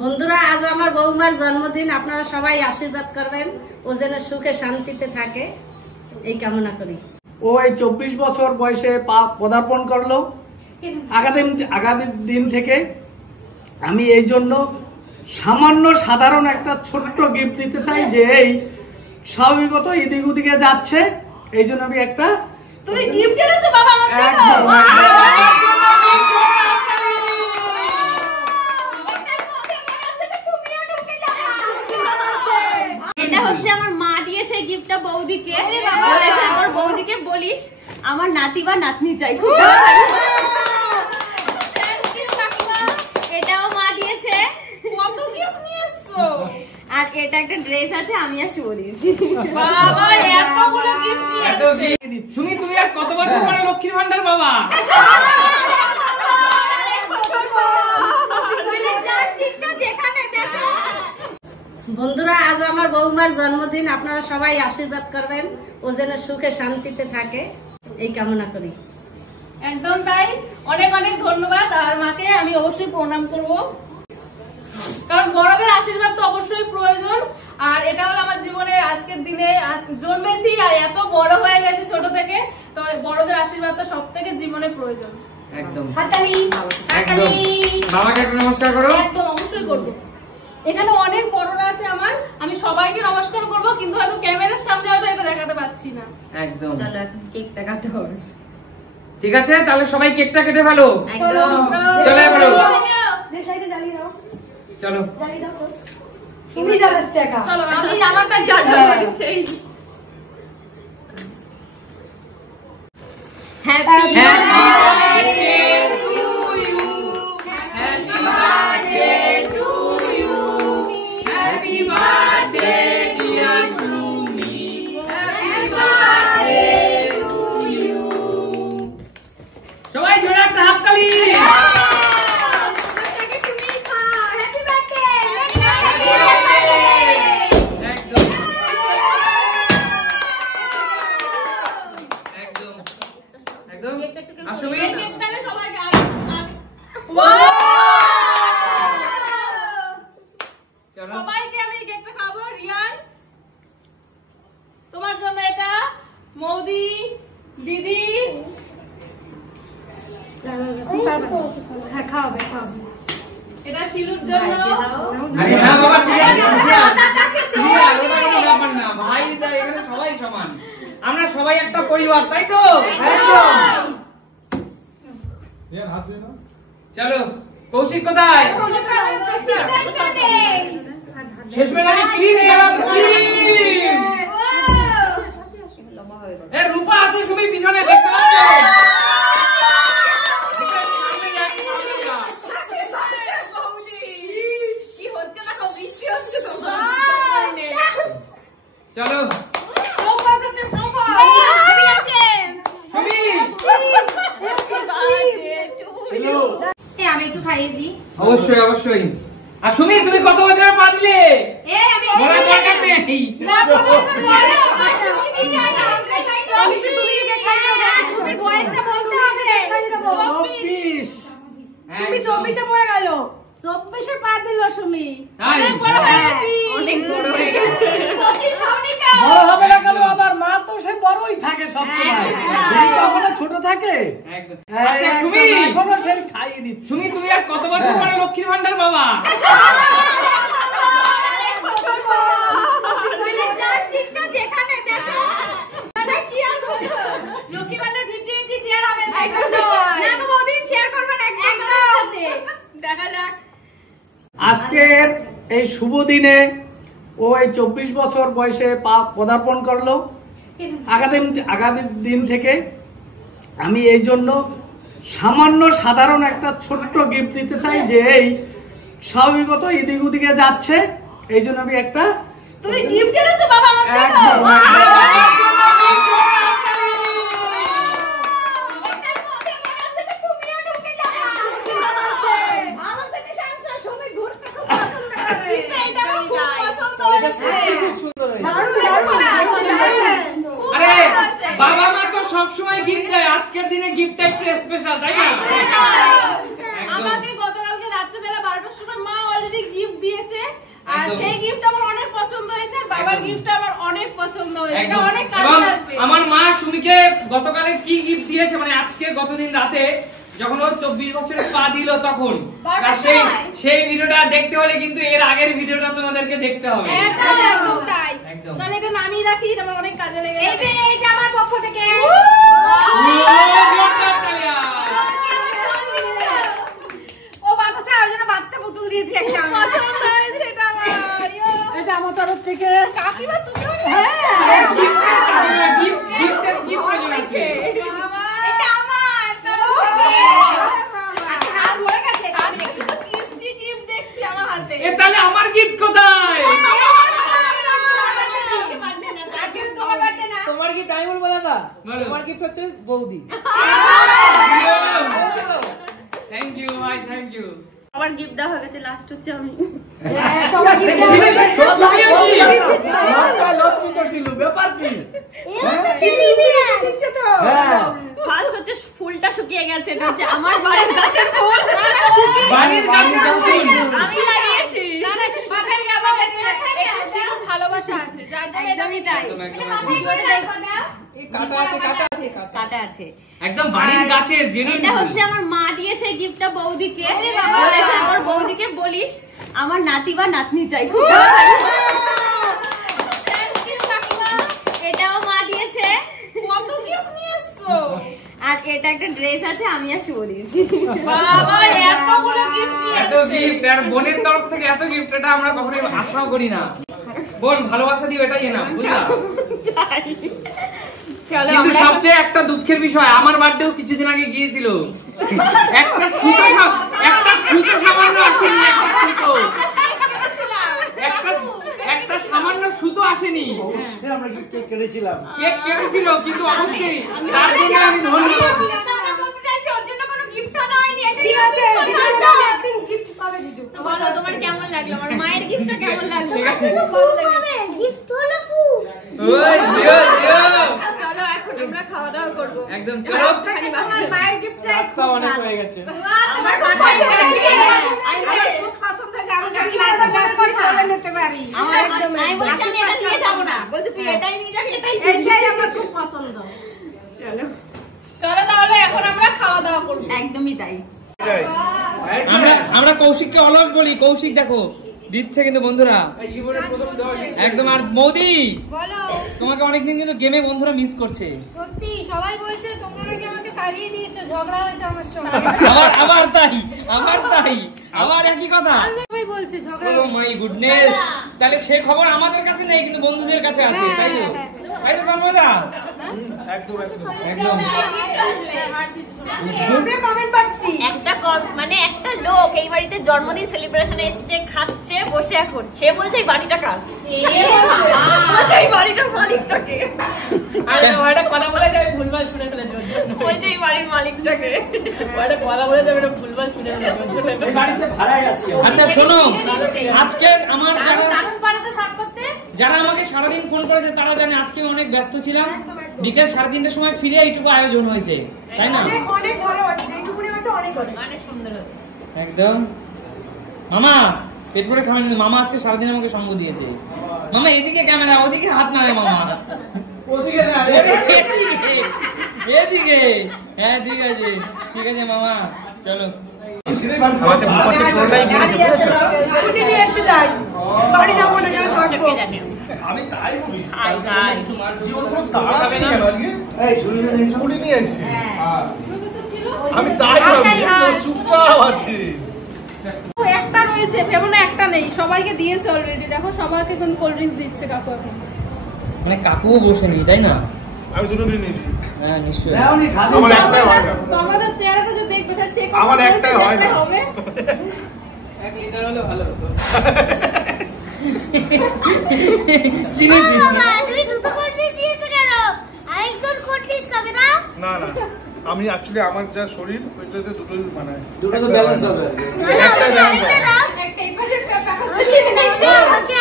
বন্ধুরা, আজ আমার বৌমার জন্মদিন। আপনারা সবাই আশীর্বাদ করবেন, ও যেন সুখে শান্তিতে থাকে, এই কামনা করি। ও এই 24 বছর বয়সে পদার্পণ করলো। আগামী দিন থেকে আমি এই জন্য সামান্য সাধারণ একটা ছোট্ট গিফট দিতে চাই, যে এই স্বাভাবিকত এদিক ওদিকে যাচ্ছে, এই জন্য আমি একটা তুমি গিফট এনেছো বাবা আমাকে। এটা হচ্ছে আমার মা দিয়েছে গিফটটা বৌদিকে। বলেছে তোর বৌদিকে বলিস আমার নাতি বা নাতনি চাই। এটাও মা দিয়েছে। কত গিফট নিয়েছো? আর এটা একটা ড্রেস আছে, আমি আর শুভ দিয়েছি। বাবা এতগুলো গিফট নিয়েছো। তুমি তুমি আর কত বছর পরে লক্ষ্মীর ভান্ডার বাবা? বন্ধুরা, আজ আমার বৌমার জন্মদিন। আপনারা সবাই আশীর্বাদ করবেন, ও যেন সুখে শান্তিতে থাকে, এই কামনা করি। একদম তাই। অনেক অনেক ধন্যবাদ। আর মাকে আমি অবশ্যই প্রণাম করব, কারণ বড়দের আশীর্বাদ তো অবশ্যই প্রয়োজন। আর এটা হলো আমার জীবনের আজকের দিনে জন্মেছি আর এত বড় হয়ে গেছি ছোট থেকে, তো বড়দের আশীর্বাদটা সব থেকে জীবনে প্রয়োজন। একদম হাততালি। বাবাকে একটু নমস্কার করো। একদম অবশ্যই করব। এখানে অনেক বড়রা আছে আমার, আমি সবাইকে নমস্কার করব, কিন্তু হয়তো ক্যামেরার সামনে হয়তো এটা দেখাতে পাচ্ছি না। একদম চলো এখন কেকটা কাটা হবে। ঠিক আছে, তাহলে সবাই কেকটা কেটে ফেলো। একদম চলো এবারে চলো। তুমি জ্বালাচ্ছে একা। চলো আমি আমারটা জ্বালাচ্ছি। হ্যাপি সবাই জোরে একটা হাততালি। একদম একদম একদম আসলে কেকটাকে সবাইকে চলো সবাইকে আমি কেকটা খাবো। রিয়ান, তোমার জন্য এটা। মৌদি, দিদি, এটা শিলুর জন্য। আরে না বাবা, ব্যাপার না ভাই, এখানে সবাই সমান, আমরা সবাই একটা পরিবার, তাই তো? চলো, কৌশিক কোথায়? শেষমেশ আমি ক্রিম গেলাম, ক্রিম। এ রূপা আছে তুমি পিছনে, দেখতে পাচ্ছ? চলো আমি একটু খাইয়ে দিই। অবশ্যই অবশ্যই। আর সুমি, তুমি কত বছরের পা দিলে? বলার দরকার নেই। সুমি 24-এ পড়ে গেল। 24-এ পা দিল সুমি। অনেক বড় হয়ে গেছি। বড় হবে না কেন? আমার মা তো সে বড়ই থাকে সবসময়, কখনো ছোট থাকে। আচ্ছা সুমি, এখনো সেই খাইয়ে দিচ্ছে। সুমি তুমি আর কত বছর পরে লক্ষ্মীর ভান্ডার বাবা? আজকের এই শুভ দিনে ও এই 24 বছর বয়সে পদার্পণ করলো। আগামী দিন থেকে আমি এই জন্য সামান্য সাধারণ একটা ছোট্ট গিফট দিতে চাই, যে এই স্বাভাবিকত এদিক ওদিকে যাচ্ছে, এই জন্য আমি একটা তুমি গিফট এনেছো বাবা আমাকে। আরে বাবা মা তো সবসময় গিফট দেয়, আজকের দিনে গিফটটা একটু স্পেশাল, তাই না? আমাকে গতকালকে রাত্রেবেলা 12টার সময় মা অলরেডি গিফট আর সেই গিফট আমার অনেক পছন্দ হয়েছে, আর বাবার গিফট আমার অনেক পছন্দ হয়েছে, এটা অনেক কাজে লাগবে। আমার মা সুমিকে গতকালে কি গিফট দিয়েছে, মানে আজকে গতদিন রাতে যখন ও 24 বছরের পা দিল তখন, আর সেই ভিডিওটা দেখতে হলে কিন্তু এর আগের ভিডিওটা তোমাদেরকে দেখতে হবে। একদম তাই। চল এটা নামিয়ে রাখি, এটা আমার অনেক কাজে লেগে যাবে। এইটা আমার পক্ষ থেকে। ও বাচ্চা, ওই জন্য বাচ্চা পুতুল দিয়েছি একটা। পছন্দ হয়েছে এটা আমার। এটা আমার তরফ থেকে। কাকিমা তুমি? হ্যাঁ, গিফটের গিফট আছে। এটা আমার তরফ থেকে। হাত ভরে গেছে। আমি শুধু গিফট দেখছি আমার হাতে। এ তাহলে আমার গিফট কোথায়? তোমার কি টাইম বলবো দাদা? তোমার গিফট হচ্ছে বৌদি। থ্যাংক ইউ ভাই, থ্যাংক ইউ। আমার গিফট দেওয়া হয়ে গেছে, লাস্ট হচ্ছে আমি। সবার গিফট ব্যাপার কি? দিচ্ছে তো। ফার্স্ট হচ্ছে ফুলটা শুকিয়ে গেছে, এটা হচ্ছে আমার বাড়ির গাছের ফুল। বাড়ির গাছের ফুল আমি লাগিয়েছি। না না, এটা শুকিয়ে গেল। এটা শুধু ভালোবাসা আছে, যার জন্য এটা আমি তাই। কাটা আছে। একদম বাড়ির গাছের জেনুইন। এটা হচ্ছে আমার মা দিয়েছে গিফটটা বৌদিকে। বলেছে ওর বৌদিকে বলিস আমার নাতি বা নাতনি চাই। থ্যাংক ইউ কাকিমা। এটাও মা দিয়েছে। কত গিফট নিয়ে এসছো? আর এটা একটা ড্রেস আছে, আমি আর শুভ দিয়েছি। বাবা এতগুলো গিফট নিয়ে এত গিফট, আর বোনের তরফ থেকে এত গিফট, এটা আমরা কখনোই আশাও করি না। বোন ভালোবাসা দিও, এটাই না বুঝলা। কিন্তু সবচেয়ে একটা দুঃখের বিষয়, আমার বার্থডেও কিছুদিন আগে গিয়েছিল, একটা সুতো সামান্য আসেনি। একটা সামান্য সুতো আসেনি। আমরা কেক কেটেছিলাম, কেক কেটেছিল, কিন্তু অবশ্যই তার জন্য আমি ধন্যবাদ। বলো তোমার কেমন লাগলো, আমার মায়ের গিফটটা কেমন লাগলো? ঠিক আছে, গিফট হলো ফু। ওই দিও দিও। চলো এখন আমরা খাওয়া দাওয়া করবো। একদম চলো। আমার মায়ের গিফটটা রাতটা অনেক হয়ে গেছে। আমার খুব পছন্দ হয়েছে। আমি জানি না এটা কাজ করে নিতে পারি। আমার একদম আমি বলছি আমি এটা নিয়ে যাবো না, বলছে তুই এটাই নিয়ে যাবি, এটাই এটাই আমার খুব পছন্দ। চলো চলো তাহলে এখন আমরা খাওয়া দাওয়া করবো। একদমই তাই। আমরা কৌশিককে অলস বলি, কৌশিক দেখো দিচ্ছে কিন্তু বন্ধুরা একদম। আর মৌদি বলো, তোমাকে অনেকদিন কিন্তু গেমে বন্ধুরা মিস করছে। সত্যি সবাই বলছে তোমরা নাকি আমাকে তাড়িয়ে দিয়েছো, ঝগড়া হয়েছে আমার সঙ্গে। আবার একই কথা। সবাই বলছে ঝগড়া ও মাই গুডনেস, তাহলে সে খবর আমাদের কাছে নেই কিন্তু বন্ধুদের কাছে আছে, তাই তো? তাই তো কর্মদা? একদম মানে একটা লোক এই বাড়িতে জন্মদিন সেলিব্রেশনে এসেছে, খাচ্ছে বসে, এখন সে বলছে এই বাড়িটা কার, বলছে এই বাড়িটার মালিকটাকে। আরে ওটা কথা বলে যাবে, ভুলভাল শুনে ফেলেছে ওর জন্য। বলছে এই বাড়ির মালিকটাকে। ওটা কথা বলে যাবে, এটা ভুলভাল শুনে ফেলেছে ওর জন্য। ওই বাড়িতে ভাড়ায় গেছি। আচ্ছা শোনো, আজকে আমার দারুণ পাড়াতে সাফ করতে। যারা আমাকে সারাদিন ফোন করেছে তারা জানে আজকে আমি অনেক ব্যস্ত ছিলাম। বিকেল 3:30টার সময় ফিরে এইটুকু আয়োজন হয়েছে, তাই না? অনেক ভালো আছে, এইটুকুনি হচ্ছে অনেক ভালো। অনেক সুন্দর হচ্ছে। একদম। মামা পেট ভরে খাবেন, মামা আজকে সারাদিন আমাকে সঙ্গ দিয়েছে। মামা এদিকে ক্যামেরা, ওদিকে হাত নাড়ে মামা। ওদিকে না, এদিকে। হ্যাঁ ঠিক আছে, ঠিক আছে মামা, চলো। আমি তাই বলি, আই গাই জীবন কোনো তাড়া নেই কেন আজকে? এই ছুটি নিয়ে এসেছি। আমি তাই ভাবি, চুপচাপ আছি। একটা রয়েছে, ভেবো না একটা নেই, সবাইকে দিয়েছে অলরেডি। দেখো সবাইকে কিন্তু কোল্ড ড্রিঙ্কস দিচ্ছে কাকু এখন। মানে কাকুও বসেনি, তাই না? আমি দুটো নিয়ে নিয়েছি। হ্যাঁ নিশ্চয়ই। আমার একটাই হয় না। তোমাদের চেহারাটা যে দেখবে তার সে আমার একটাই হয় না। হবে। 1 লিটার হলে ভালো হতো। চিনেছি। বাবা, তুমি দুটো কোল্ড ড্রিঙ্কস দিয়েছো কেন? আরেকজন কোল্ড ড্রিঙ্কস খাবে না? না না, আমি অ্যাকচুয়ালি আমার যা শরীর ওইটাতে দুটোই মানে দুটো তো ব্যালেন্স হবে। একটাই ব্যালেন্স আরেকটা হবে। দাও। একটা এই পাশে টাকা আমাকে